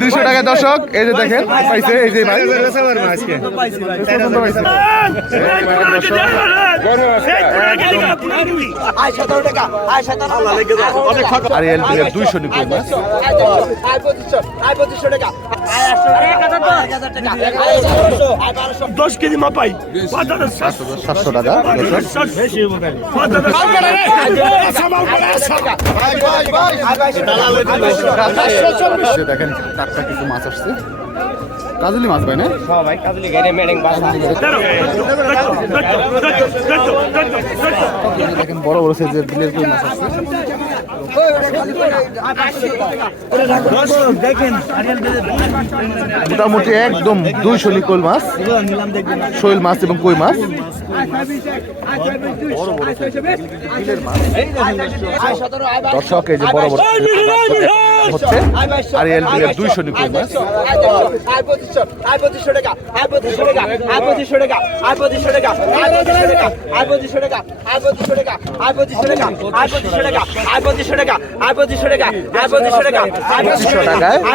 দুশো টাকা দর্শক এই যে দেখেন পাইছে এই যে ভাই। আর এল দুইশো নিকুল মাছ দশ কেজি মাপাই। সাতশো টাকা দেখেন টাটকা কিছু মাছ আসছে। কাজলি মাছ ভাই না যে দেখেন বড় বড় সাইজের বিলের কই মাছ আসছে মোটামুটি একদম দুই দুইশো নিকোল মাছ শৈল মাছ এবং কই মাছ দর্শক এই যে বড় বড় হচ্ছে আর এল বিলের দুইশো নিকোল মাছ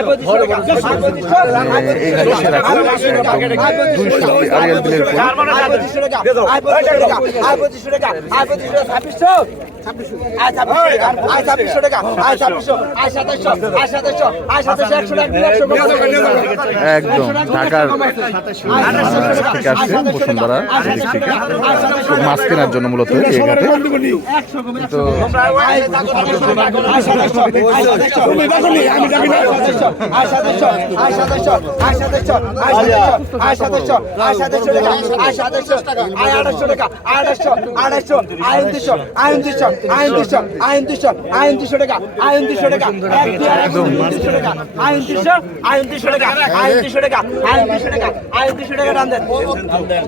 পঁচিশশো টাকায় এইখানে সেরকম দুইশো আরিয়াল বিলের কই একদম ঢাকার থেকে আসছে বসুন্ধরা দিক থেকে মাছ কেনার জন্য মূলত এই ঘাটে তো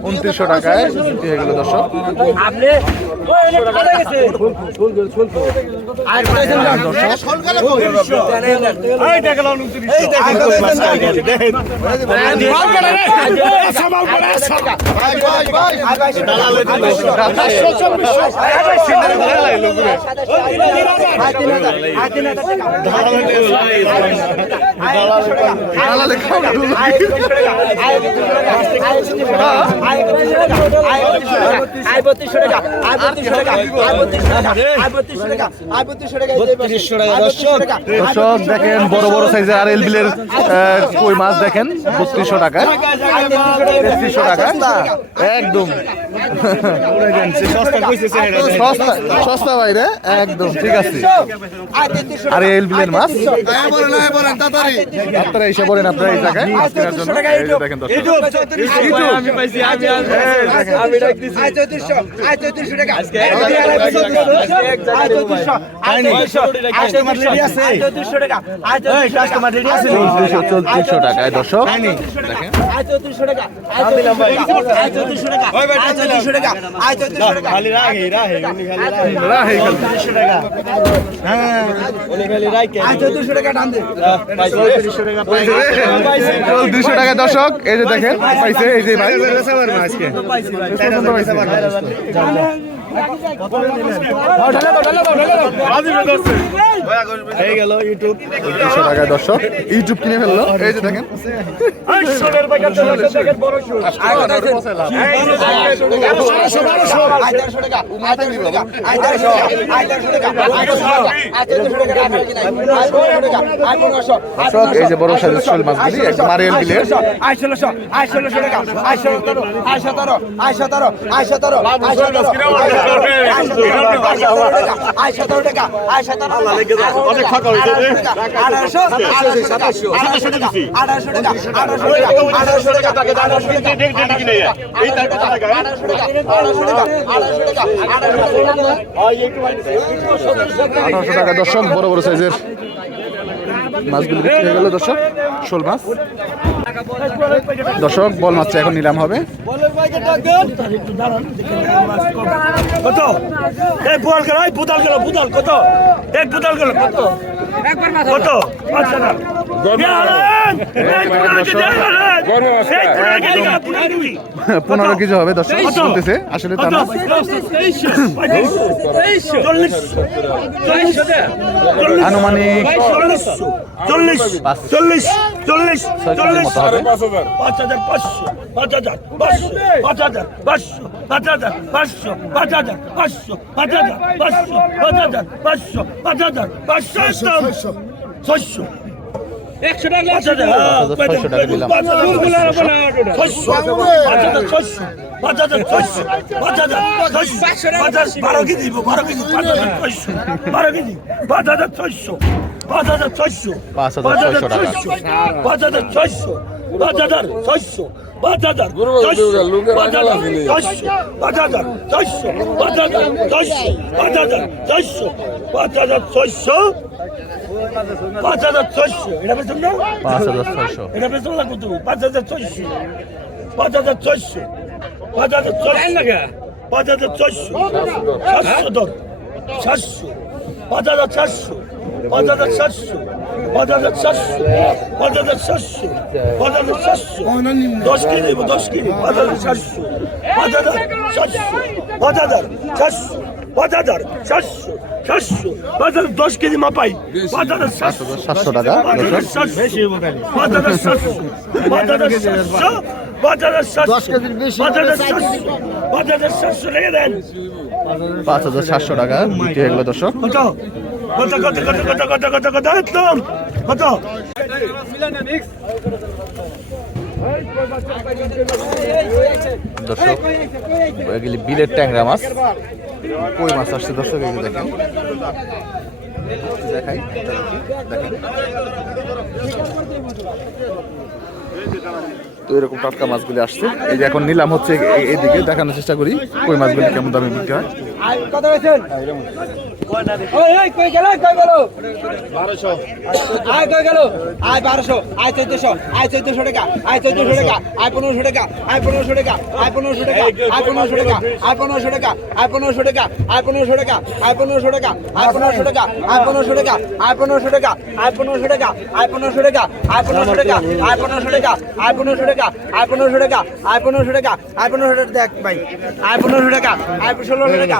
উনত্রিশশো টাকায় বিক্রি হয়ে গেল দর্শক। আপনি দালালে খাওয়া দর্শক দেখেন, বড় বড় সাইজের আর এল বিলের কই মাছ দেখেন? বত্রিশশো টাকায় তেত্রিশশো টাকা। একদম। সস্তা সস্তা বাইরে, একদম, ঠিক আছে। আর এল বিলের মাছ? আপনারা এসে বলেন আপনারা এই জায়গায় মাছ জন্য দেখেন চৌত্রিশশো টাকায় দর্শক দেখেন চৌত্রিশশো টাকা দর্শক এই যে দেখেন পাইছে এই যে ভাই পছন্দ পাইছে। চৌত্রিশশো টাকা দর্শক ইউটিউব কিনে ফেলল এই যে দেখেন এই বড় সাইজের শোল মাছগুলি মারিয়াল বিলের আঠারোশো টাকা দর্শক বড় বড় সাইজের মাছগুলো দর্শক। শোল মাছ। দর্শক, বল মাছ এখন নিলাম হবে। কত? এক বুয়াল গেল বুদাল গেল বুতাল কত এক বুতাল গেল কত? কত হাজার পনেরো কেজি হবে দর্শক শুনতেছে আসলে তা না আনুমানিক চল্লিশ। চল্লিশ। চল্লিশ। ছয় কেজির মতো হবে। পাঁচ হাজার। পাঁচশো। পাঁচ হাজার পাঁচশো। পাঁচ হাজার পাঁচশো। পাঁচ হাজার পাঁচশো। পাঁচ হাজার পাঁচশো। পাঁচ হাজার পাঁচশো। পাঁচ হাজার পাঁচশো। পাঁচ হাজার পাঁচশো। ছয়শো। একশো টাকা ছয়শো টাকা দিলাম বারো কেজি বারো কেজি বারো কেজি পাঁচ হাজার ছয়শো পাঁচ হাজার ছয়শো পাঁচ হাজার ছয়শো টাকা পাঁচ হাজার ছয়শো পাঁচ হাজার ছয়শো পাঁচ হাজার পাঁচ হাজার ছয়শো পাঁচ হাজার ছয়শো পাঁচ হাজার ছয়শো পাঁচ হাজার ছয়শো পাঁচ হাজার ছয়শো পাঁচ হাজার ছয়শো এটা পেছন না পাঁচ হাজার ছয়শো এটা পেছন না কত পাঁচ হাজার ছয়শো পাঁচ হাজার ছয়শো পাঁচ হাজার ছয়শো পাঁচ হাজার ছয়শো সাতশো দর সাতশো পাঁচ হাজার চারশো পাঁচ হাজার চারশো বাজারের চারশো বাজারের চারশো বাজারের চারশো দশ কেজি দশ কেজি বাজারের চারশো বাজারের চারশো বাজারের চারশো বাজার চারশো চারশো বাজার দশ কেজি মাপাই বাজার সাতশো টাকা বাজার সাতশো বাজার সাতশো বাজার সাতশো বাজারের সাতশো বাজারের সাতশো বাজারের সাতশো রেখে দেন পাঁচ হাজার সাতশো। টাকা বিক্রি হয়ে গেল দর্শক কত কত কত কত কত কত কত একদম। কত? দর্শক বিলের ট্যাংরা মাছ। কই মাছ আসছে দর্শক এগুলো দেখেন। দেখাই দেখেন তো এরকম টাটকা মাছগুলি আসছে। এই যে এখন নিলাম হচ্ছে এদিকে দেখানোর চেষ্টা করি, কই মাছগুলি কেমন দামে বিক্রি হয়। কত হয়েছেন কই গেল কই গেল বারোশো আয় কই গেল আয় বারোশো আয় চোদ্দশো আয় চোদ্দশো টাকা আয় চোদ্দশো টাকা আয় পনেরোশো টাকা আয় পনেরোশো টাকা আয় পনেরোশো টাকা আয় পনেরোশো টাকা আয় পনেরোশো টাকা আয় পনেরোশো টাকা আয় পনেরোশো টাকা আয় পনেরোশো টাকা আয় পনেরোশো টাকা আয় পনেরোশো টাকা আয় পনেরোশো টাকা আয় পনেরোশো টাকা আয় পনেরোশো টাকা আয় পনেরোশো টাকা আয় পনেরোশো দেখ ভাই আয় পনেরোশো টাকা আয় ষোলোশো টাকা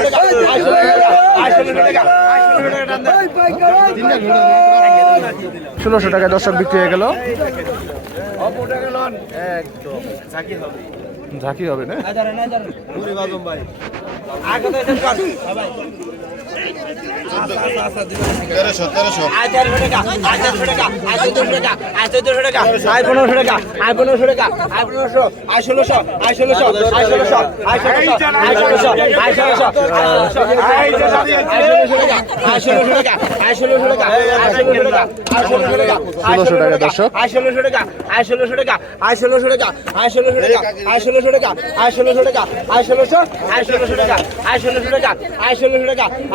ষোলোশো টাকা ষোলোশো টাকায় দর্শক বিক্রি হয়ে গেল। ঝাঁকি হবে না? আয় তেরোশো টাকা আয় তেরোশো টাকা আয় চোদ্দশো টাকা আয় চোদ্দশো টাকা আয় পনেরোশো টাকা আয় পনেরোশো টাকা আয় পনেরোশো আয় ষোলোশো আয় ষোলোশো আয় ষোলোশো আয় ষোলোশো আয় ষোলোশো আয় ষোলোশো আয় ষোলোশো টাকা আয় ষোলোশো টাকা আয় ষোলোশো টাকা আয় ষোলোশো টাকা আয় ষোলোশো টাকা আয় ষোলোশো টাকা। আয় ষোলোশো টাকা আয় ষোলোশো টাকা আয় ষোলোশো আয় ষোলোশো টাকা আয় ষোলোশো টাকা আয় ষোলোশো টাকা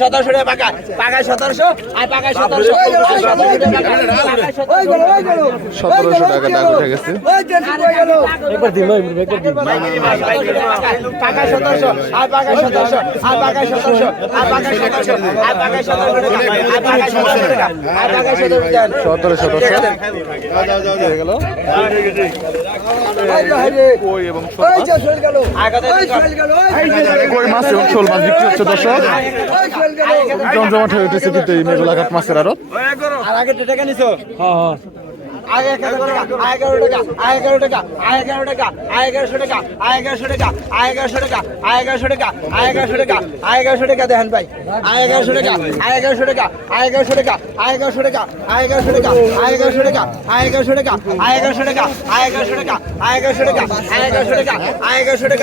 সতেরোশো টাকা পাকা পাকায় সতেরোশো। আয় সতেরোশো। সতেরোশো টাকা উঠে গেছে। সতেরোশো আর পাকায় সতেরোশো। আর পাকায় সতেরোশো। আর পাকায় সতেরোশো। আর পাকায় সতেরোশো মাছ এবং শোল মাছ বিক্রি হচ্ছে জমজমাট হয়ে উঠেছে কিন্তু এই মেঘলা ঘাট মাছের আরত আর আগে টাকা নিছো হ্যাঁ আয় এক হাজার টাকা আয় এগারো টাকা আয় এগারো টাকা আয় এগারো টাকা আয় এগারোশো টাকা আয় এগারোশো টাকা আয় এগারোশো টাকা আয় এগারোশো টাকা আয় এগারোশো টাকা আয় এগারোশো টাকা দেখেন ভাই আয় এগারোশো টাকা আয় এগারোশো টাকা আয় এগারোশো টাকা আয় এগারোশো টাকা আয় এগারোশো টাকা আয় এগারোশো টাকা আয় এগারোশো টাকা আয় এগারোশো টাকা আয় এগারোশো টাকা আয় এগারোশো টাকা আয় এগারোশো টাকা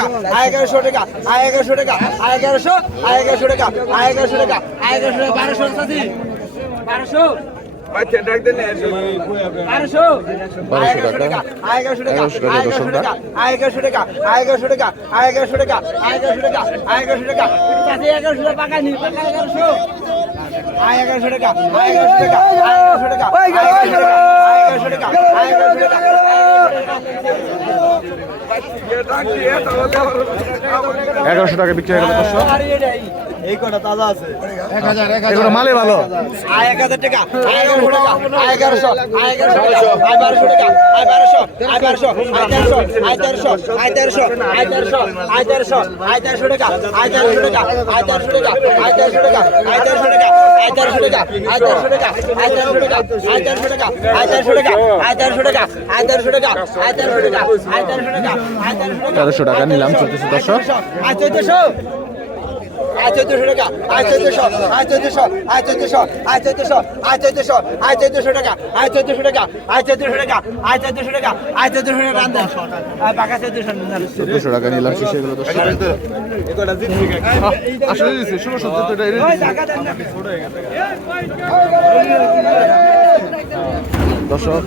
আয় এগারোশো টাকা আয় এগারোশো টাকা আয় এগারোশো টাকা আয় এগারোশো আয় এগারোশো টাকা বারোশো বারোশো টাকা এগারোশো টাকা এগারোশো টাকা এগারোশো টাকা এগারোশো টাকা এগারোশো টাকা আয় এগারোশো টাকা আয় এগারোশো টাকা এগারোশো টাকা পাকা এগারোশো আয় এগারোশো টাকা এগারোশো টাকা এগারোশো টাকা এগারোশো টাকা এগারোশো টাকা এগারোশো টাকা বিক্রি হয়ে গেল এই কটা তাজা আছে এগুলো মালে ভালো আয় এক হাজার টাকা আয় এগারোশো টাকা আয় এগারোশো আয় এগারোশো টাকা আয় বারোশো টাকা আয় বারোশো আয় বারোশো আয় তেরোশো আয় তেরোশো আয় তেরোশো আয় তেরোশো আয় তেরোশো টাকা আয় তেরোশো টাকা আয় তেরোশো টাকা আয় তেরোশো টাকা আয় তেরোশো টাকা আয় তেরোশো টাকা আয় তেরোশো টাকা আয় তেরোশো টাকা আয় তেরোশো টাকা আয় তেরোশো টাকা আয় তেরোশো টাকা আয় তেরোশো টাকা আয় তেরোশো টাকা আয় তেরোশো টাকা আয় তেরোশো টাকা নিলাম চলতেছে দর্শক আয় চোদ্দশো আয় চোদ্দশো টাকা আয় চোদ্দশো আয় চোদ্দশো আয় চোদ্দশো আয় চোদ্দশো আয় চোদ্দশো আয় চোদ্দশো টাকা আয় চোদ্দশো টাকা আয় চোদ্দশো টাকা আয় চোদ্দশো টাকা আয় চোদ্দশো টাকা রান্ধা আয় পাকা চোদ্দশো চোদ্দশো টাকা নিলাম শেষে গেল দর্শক আহ, আসলে ষোলোশো তো এটা এনে দিচ্ছি। দর্শক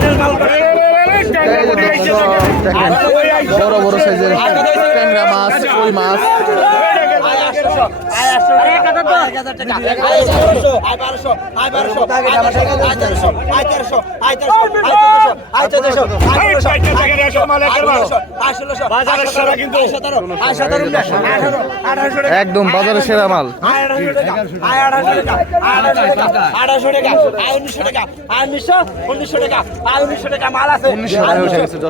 দেখেন বড় বড় সাইজের ট্যাংরা মাছ কই মাছ একদম বাজারের সেরা মাল আয় উনিশশো টাকা উনিশশো টাকা মাল আছে উনিশশো টাকা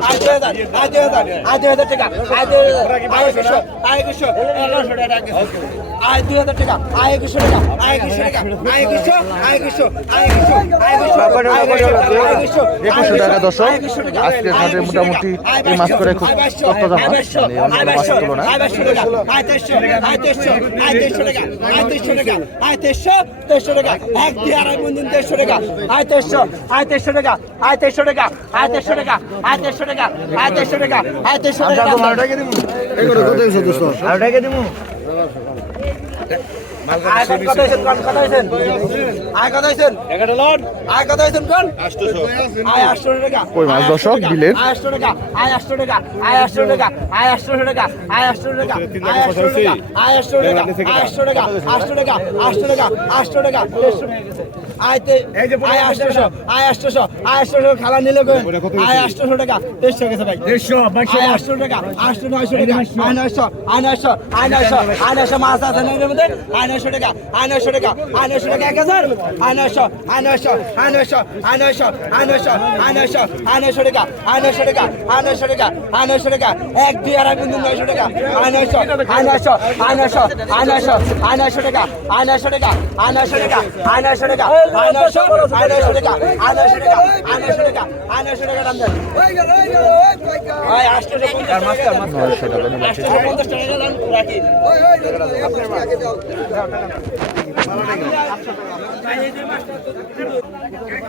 আয় হাজার আয় আয় হাজার টাকা আয় দুই টাকা আয় একুশশো আয় একুশশো এগারোশো টাকা আয় দুই হাজার টাকা আয় একুশশো টাকা আয় একুশশো টাকা আয় একুশশো আয় একুশশো আয় একুশশো একুশশো টাকা দর্শক আজকের হাটে মোটামুটি এই মাছ করে খুব মানে অন্যান্য মাছের তুলনায় আয় টাকা তেইশশো আয় তেইশশো আয় তেইশশো টাকা আয় তেইশশো টাকা আয় তেইশশো তেইশশো টাকা এক দুই আড়াই দিন তেইশশো টাকা আয় তেইশশো আয় তেইশশো টাকা আয় তেইশশো টাকা আয় তেইশশো টাকা আয় তেইশশো টাকা আয় তেইশশো টাকা আয় তেইশশো টাকা আয় কত হয়েছেন কোন কত হয়েছেন কই মাছ দর্শক বিলের আটশো টাকা আটশো টাকা আটশো টাকা আটশো টাকা আটশো টাকা আটশো টাকা আয় আটশো টাকা আয় হয়ে আটশোশো আয় আটশোশো আয় আটশোশো খালা নিলে আয় আটশোশো টাকা দেড়শো হয়ে গেছে ভাই দেড়শো আয় আটশো টাকা আটশো নয়শো টাকা আয় নয়শো আয় নয়শো আয় নয়শো আয় নয়শো মাছ আছে না মধ্যে আয় নয়শো টাকা আয় নয়শো টাকা আয় নয়শো টাকা এক হাজার আয় নয়শো আয় নয়শো আয় নয়শো আয় নয়শো আয় নয়শো আয় নয়শো আয় নয়শো টাকা আয় নয়শো টাকা আয় নয়শো টাকা আয় নয়শো টাকা এক দুই আড়াই তিন নয়শো টাকা আয় নয়শো আয় নয়শো আয় নয়শো আয় নয়শো আয় নয়শো টাকা আয় নয়শো টাকা আয় নয়শো টাকা আয় নয়শো টাকা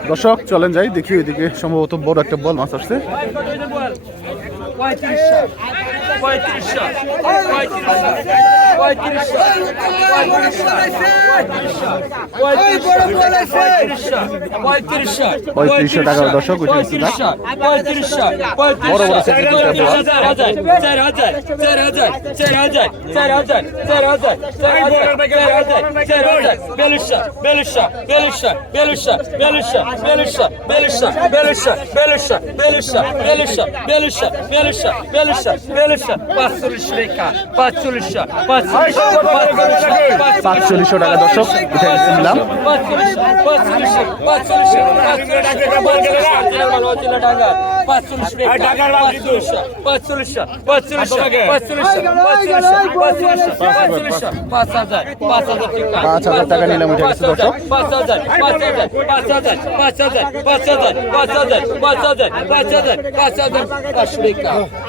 দর্শক চলেন যাই দেখি ওইদিকে সম্ভবত বড় একটা বল মাছ আসছে। পঁয়ত্রিশশো টাকা দর্শক ওইটা হচ্ছে দাম। বড় বড় সাইজের দুইটা বল পাঁচচল্লিশশো পাঁচচল্লিশ রেখা পাঁচচল্লিশশো পাঁচচল্লিশশো পাঁচচল্লিশশো টাকা দর্শক উঠে নিলাম পাঁচচল্লিশশো পাঁচচল্লিশশো পাঁচচল্লিশশো পাঁচচল্লিশশো টাকা পাঁচচল্লিশ পাঁচচল্লিশশো পাঁচচল্লিশশো পাঁচচল্লিশশো পাঁচচল্লিশশো পাঁচচল্লিশশো পাঁচচল্লিশশো পাঁচ হাজার পাঁচ হাজার টাকা পাঁচ হাজার টাকা নিলাম উঠে গেছে দর্শক পাঁচ হাজার পাঁচ হাজার পাঁচ হাজার পাঁচ হাজার পাঁচ হাজার পাঁচ হাজার পাঁচ হাজার পাঁচ হাজার পাঁচ হাজার পাঁচশো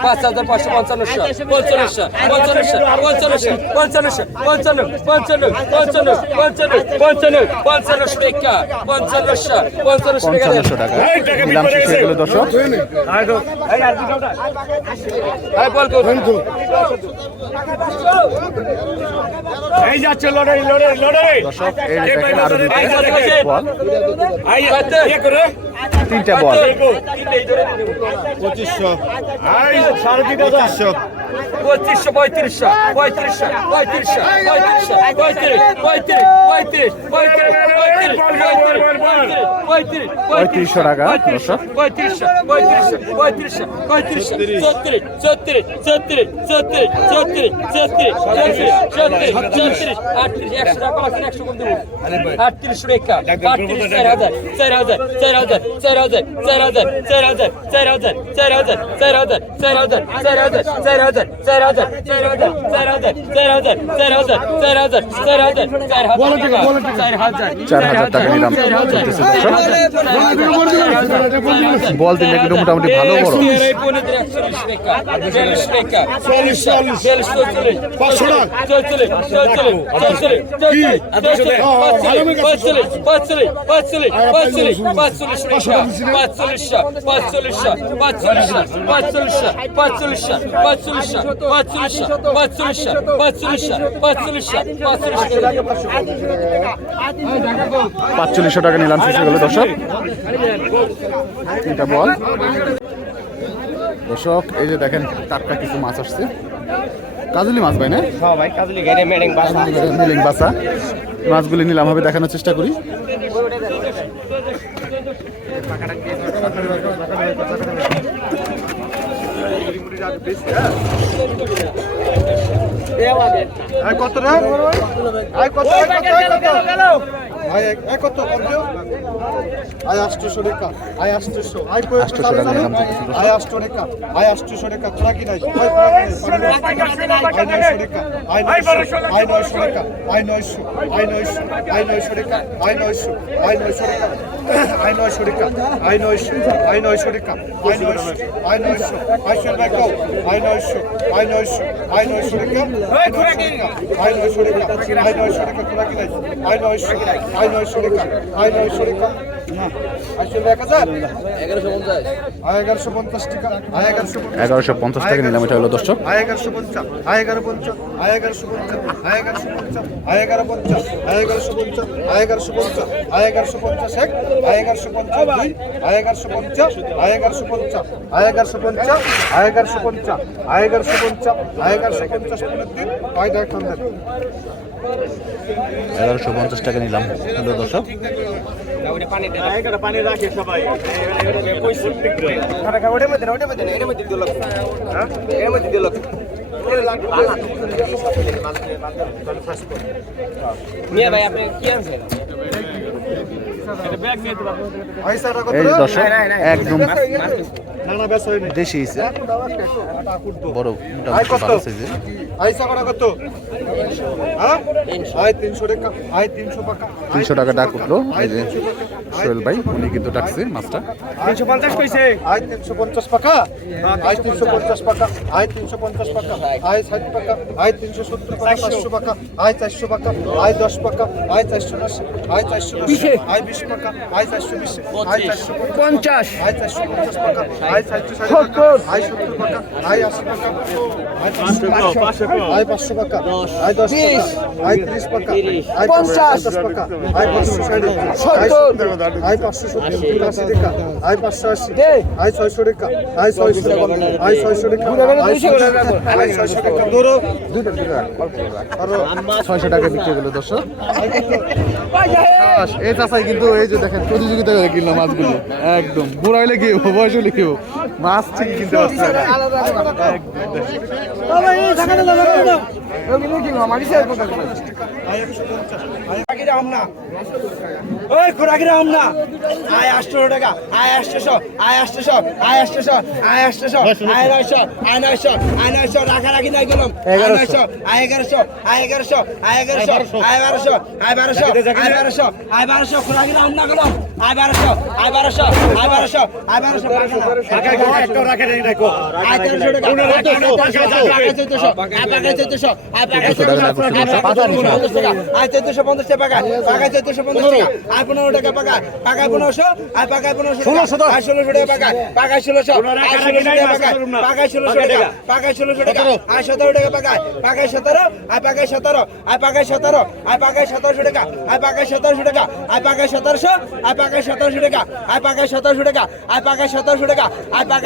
পাঁচ হাজার পাঁচশো পঞ্চান্নশো পঞ্চান্নশো পঞ্চান্নশো পঞ্চান্নশো পঞ্চান্নশো পঞ্চান্ন পঞ্চান্ন পঞ্চান্ন পঞ্চান্ন পঞ্চান্ন পঞ্চান্নশো টাকা পঞ্চান্নশো পঞ্চান্নশো টাকা নিলাম শেষ হয়ে গেল দর্শক হ্যাঁ এই যাচ্ছে লড়াই লড়াই লড়াই দর্শক এই দেখেন আরও দুটো বল আই ইয়ে করে তিনটা বল। আই সাড়ে তিন হাজার পঁচিশশো। পঁয়ত্রিশশো পঁয়ত্রিশশো পঁয়ত্রিশশো পঁয়ত্রিশশো পঁয়ত্রিশ পঁয়ত্রিশ পঁয়ত্রিশ পঁয়ত্রিশ পঁয়ত্রিশ পঁয়ত্রিশ পঁয়ত্রিশশো টাকা পঁয়ত্রিশশো পঁয়ত্রিশশো পঁয়ত্রিশশো পঁয়ত্রিশশো চৌত্রিশ চৌত্রিশ চৌত্রিশ চৌত্রিশ চৌত্রিশ চৌত্রিশ চৌত্রিশ চৌত্রিশ চৌত্রিশ আটত্রিশ একশো টাকা একশো কম দেবো। আটত্রিশ রেখা আটত্রিশ চার হাজার চার হাজার চার হাজার চার হাজার চার হাজার চার হাজার চার হাজার চার হাজার চার হাজার চার হাজার চার হাজার চার হাজার চার হাজার চার হাজার চার হাজার চার হাজার চার হাজার চার হাজার চার হাজার চার হাজার চার হাজার চার হাজার টাকা নিলাম বল দিলে কিন্তু মোটামুটি ভালো বড় পাঁচচল্লিশশো টাকা নিলাম শেষ হয়ে গেল দর্শক তিনটা বল দর্শক এই যে দেখেন টাটকা কিছু মাছ আসছে কাজলি মাছ ভাই না সবাই কাজলি মিলিং বাসা মাছগুলি নিলাম হবে দেখানোর চেষ্টা করি হ্যাঁ, কত কত কত? আয় একত্র কমপ্লিট আয় আষ্টশো রেখা আয় আষ্টশো আয় পঁয়ত্রিশ আয় আষ্ট রেখা আয় আষ্টশো রেখা খোলা কি নাই আয় নয়শো রেখা আয় নয়শো আয় নয়শো রেখা আয় নয়শো আয় নয়শো আয় নয়শো রেখা আয় নয়শো আয় নয়শো রেখা আয় নয়শো রেখা আয় নয়শো আয় নয়শো রেখা আয় নয়শো আয় নয়শো আয় সেলভাই কৌ আয় নয়শো আয় নয়শো আয় নয়শো রেখা আয় নয়শো রেখা আয় নয়শো রেখা খোলা কি নাই আয় নয়শো আয় নয়শো রেখা নয়শো রেখা এগারোশো পঞ্চাশ টাকা নিলাম এটা হলো দর্শক এগারোশো পঞ্চাশ এগারো পঞ্চাশ এগারোশো পঞ্চাশ এগারোশো পঞ্চাশ এগারো পঞ্চাশ এগারোশো পঞ্চাশ এগারোশো পঞ্চাশ এগারোশো পঞ্চাশ এক এগারোশো পঞ্চাশ দুই এগারোশো পঞ্চাশ এগারোশো পঞ্চাশ এগারোশো পঞ্চাশ এগারোশো পঞ্চাশ এগারোশো পঞ্চাশ এগারোশো পঞ্চাশ পনেরো দিন এগারোশো পঞ্চাশ টাকা নিলাম হলো দর্শক? পানি রাখে সবাই। মিয়া ভাই আপনি কি আনছেন? এই দর্শক একদম দেশি বড় ভালো সাইজের। তিনশো টাকা ডাক উঠল। এই যে সোহেল ভাই উনি কিন্তু ডাকছে মাছটা। তিনশো পঞ্চাশ কইছে। আয় তিনশো পঞ্চাশ পাকা আয় তিনশো পঞ্চাশ পাকা আয় তিনশো পঞ্চাশ টাকা আয় ষাট পাকা আয় তিনশো সত্তর টাকা চারশো পাকা আয় চারশো পাকা আয় দশ পাকা আয় চারশো দশ আয় চারশো দশ আয় বিশ টাকা আয় চারশো বিশ আয় চারশো পঞ্চাশ আয় চারশো পঞ্চাশ টাকা আয় চারশো সত্তর। আয় সত্তর টাকা আয় আশি টাকা আয় পাঁচশো টাকা আয় দশ আয় ত্রিশ টাকা আয় পঞ্চাশ টাকা আয় পাঁচশো ষাট আয় পাঁচশো সত্তর আশি। টাকা আয় পাঁচশো আশি আয় ছয়শো টাকা আয় ছয়শো আয় ছয়শো টাকা আয় ছয়শো টাকা ধরো। ছয়শো বিক্রি গেল দর্শক। এই চাষাই কিন্তু এই যে দেখেন প্রতিযোগিতা করে কিনলো মাছগুলো। একদম। বুড়া হইলে কেউ বয়স হলে কেউ মাছ ঠিক কিনতে পারছে আয় আটশো টাকা আয় আটশোশো আয় আটশোশো আয় আটশোশো আয় আটশোশো আয় নয়শো আয় নয়শো আয় নয়শো রাখারাখি নাই গেলাম আয় নয়শো আয় এগারোশো আয় এগারোশো আয় এগারোশো আয় বারোশো আয় বারোশো আয় বারোশো আয় বারোশো চোদ্দশো আয় চোদ্দশো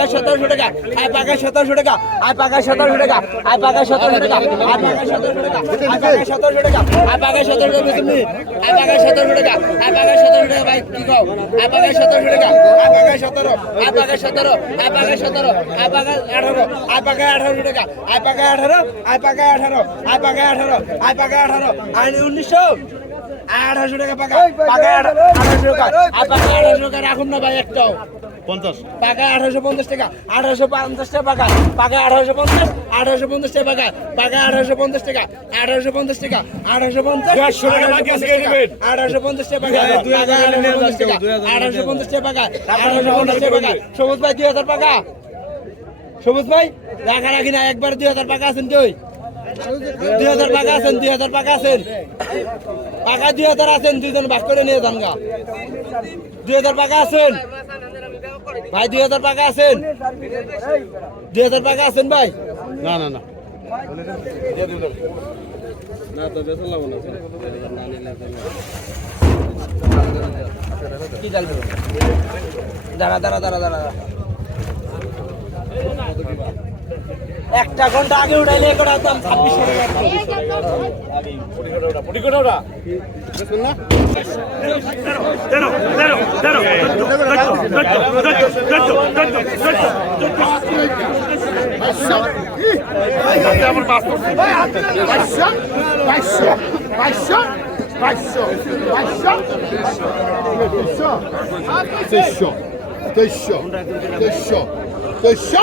সতেরোশো টাকা আয় পাকা সতেরোশো টাকা আয় পাকা সতেরোশো টাকা আয় পাকা সতেরোশো টাকা উনিশশো আঠারোশো টাকা পাকা পাকা আঠারোশো টাকা রাখুন না ভাই একটাও পঞ্চাশ। পাকা আঠারোশো পঞ্চাশ টাকা আঠারোশো পঞ্চাশ টাকা পাকা পাকা আঠারোশো পঞ্চাশ আঠারোশো পঞ্চাশ টাকা পাকা পাকা আঠারোশো পঞ্চাশ টাকা আঠারোশো পঞ্চাশ টাকা আঠারোশো পঞ্চাশ আঠারোশো পঞ্চাশ টাকা পাকা আঠারোশো পঞ্চাশ টাকা পাকা আঠারোশো পঞ্চাশ টাকা পাকা সবুজ ভাই দুই হাজার পাকা। সবুজ ভাই রাখা রাখি না একবার দুই হাজার পাকা আছেন তুই দুই হাজার পাকা আছেন দুই হাজার পাকা আছেন। পাকা দুই হাজার আছেন দুইজন ভাগ করে নিয়ে যান গা। দুই হাজার পাকা আছেন? ভাই দুই হাজার টাকা আছেন? দুই হাজার টাকা আছেন ভাই? না না না। দাঁড়া দাঁড়া দাঁড়া দাঁড়া। একটা ঘণ্টা আগে উঠাইলে একটা দাম ছাব্বিশশো টাকা তেইশশো তেইশশো তেইশশো তেইশশো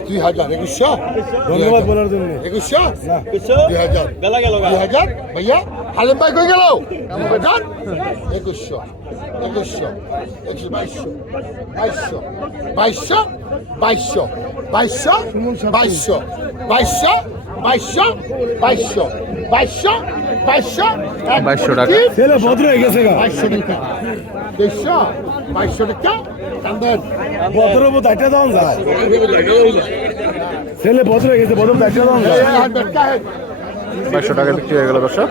দুই হাজার একুশশো? ধন্যবাদ বলার জন্য। একুশশো? দুই হাজার। দুই হাজার? ভাইয়া হালেম ভাই কই গেল? হাজার? একুশশো একুশশো একশো বাইশশো বাইশশো বাইশশো বাইশশো বাইশশো বাইশশো বাইশশো বাইশশো বাইশশো বাইশশো বাইশশো বাইশশো? টাকা। ছেলে ভদ্র হয়ে গেছে বাইশশো টাকা। দেড়শো? বাইশশো টাকা? কান্দেন। ছেলে ভদ্র হয়ে গেছে ভদ্র দায়িত্ব দাম। বাইশশো টাকা বিক্রি হয়ে গেল দর্শক।